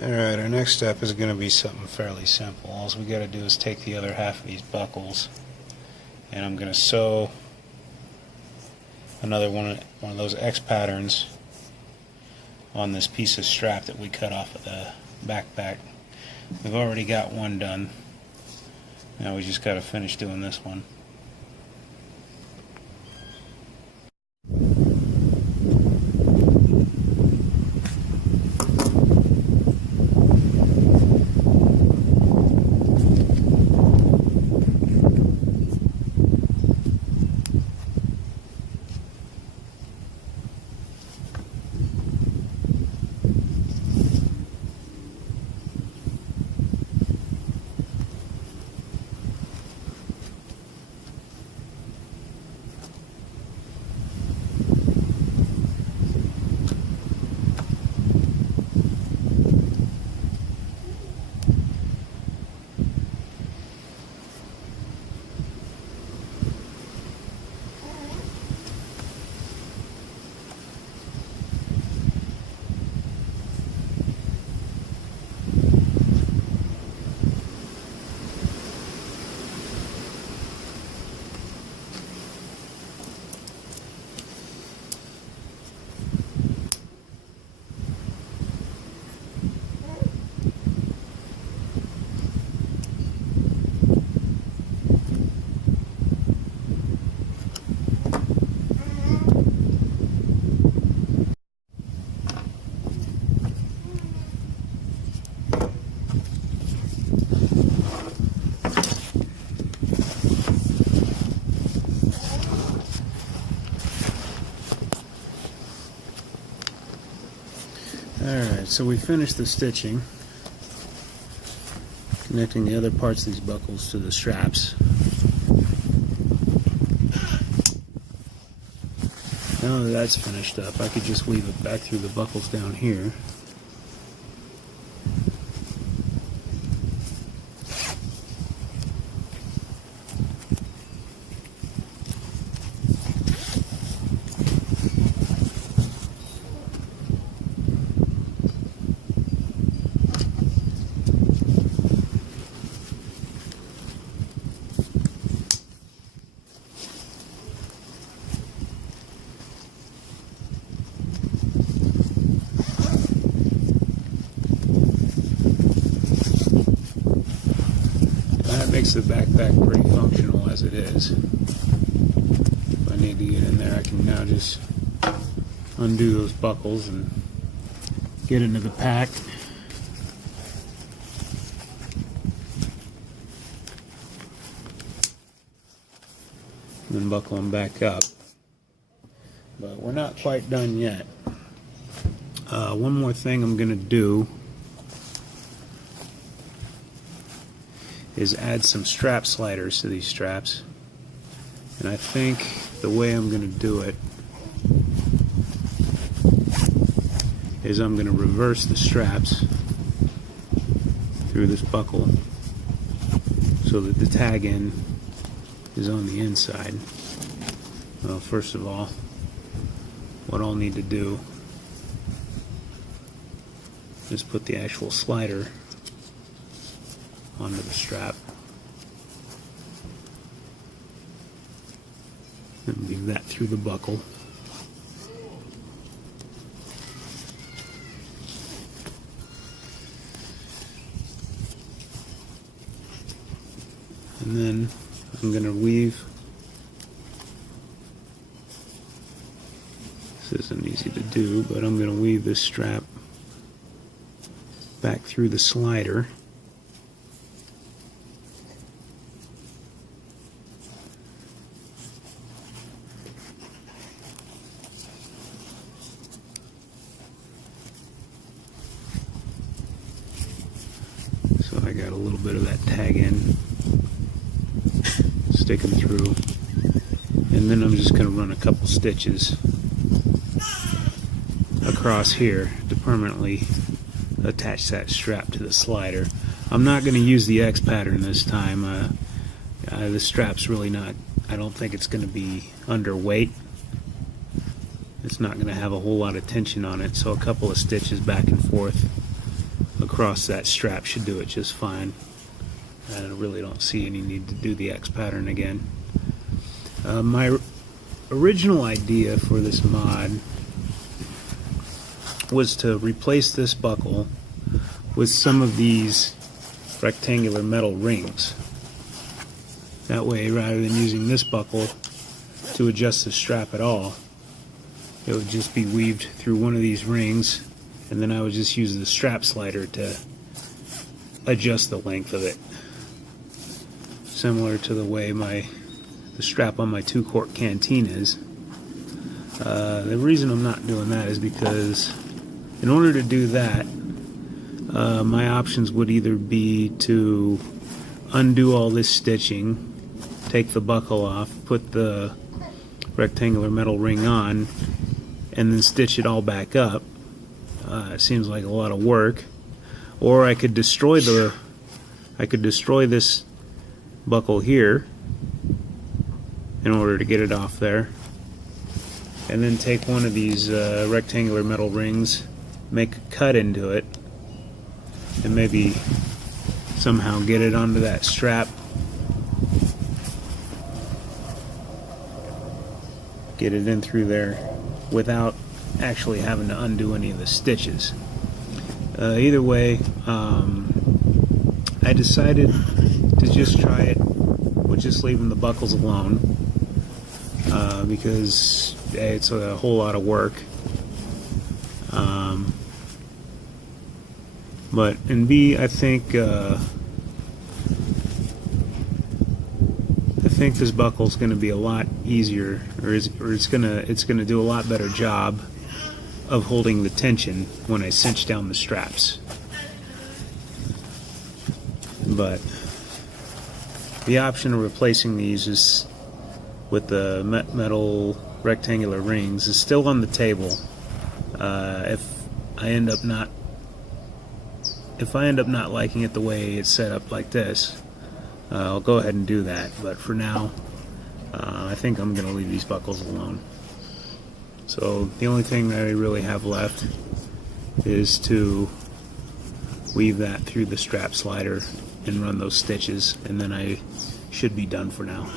Alright, our next step is going to be something fairly simple. All we got to do is take the other half of these buckles, and I'm going to sew another one of those X patterns on this piece of strap that we cut off of the backpack. We've already got one done. Now we just got to finish doing this one. Alright, so we finished the stitching, connecting the other parts of these buckles to the straps. Now that that's finished up, I could just weave it back through the buckles down here. Makes the backpack pretty functional as it is. If I need to get in there, I can now just undo those buckles and get into the pack. And then buckle them back up. But we're not quite done yet. One more thing I'm going to do is add some strap sliders to these straps, and I think the way I'm going to do it is I'm going to reverse the straps through this buckle so that the tag end is on the inside. Well, first of all, what I'll need to do is put the actual slider onto the strap and weave that through the buckle. And then I'm going to weave, this isn't easy to do, but I'm going to weave this strap back through the slider. So I got a little bit of that tag end sticking through, and then I'm just going to run a couple stitches across here to permanently attach that strap to the slider. I'm not going to use the X pattern this time. The strap's really not, I don't think it's going to be underweight. It's not going to have a whole lot of tension on it, so a couple of stitches back and forth across that strap should do it just fine. I really don't see any need to do the X pattern again. My original idea for this mod was to replace this buckle with some of these rectangular metal rings. That way, rather than using this buckle to adjust the strap at all, it would just be weaved through one of these rings, and then I would just use the strap slider to adjust the length of it. Similar to the way the strap on my 2-quart canteen is. The reason I'm not doing that is because in order to do that, my options would either be to undo all this stitching, take the buckle off, put the rectangular metal ring on, and then stitch it all back up. It seems like a lot of work. Or I could destroy this buckle here in order to get it off there, and then take one of these rectangular metal rings, make a cut into it, and maybe somehow get it onto that strap, get it in through there without actually having to undo any of the stitches. Either way, I decided to just try it with just leaving the buckles alone, because A, it's a whole lot of work, and B, I think this buckle is going to be a lot easier, or it's going to do a lot better job of holding the tension when I cinch down the straps. But the option of replacing these is with the metal rectangular rings is still on the table. If I end up not liking it the way it's set up like this, I'll go ahead and do that. But for now, I think I'm going to leave these buckles alone. So the only thing that I really have left is to weave that through the strap slider and run those stitches, and then I should be done for now.